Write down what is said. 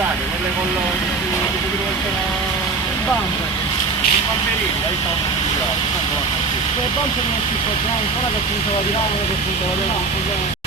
passate, quelle con il bumper. Il bamperino, lei sta un po'. Le bumper non si può già, ancora che punto la tirare, che punto la tirare.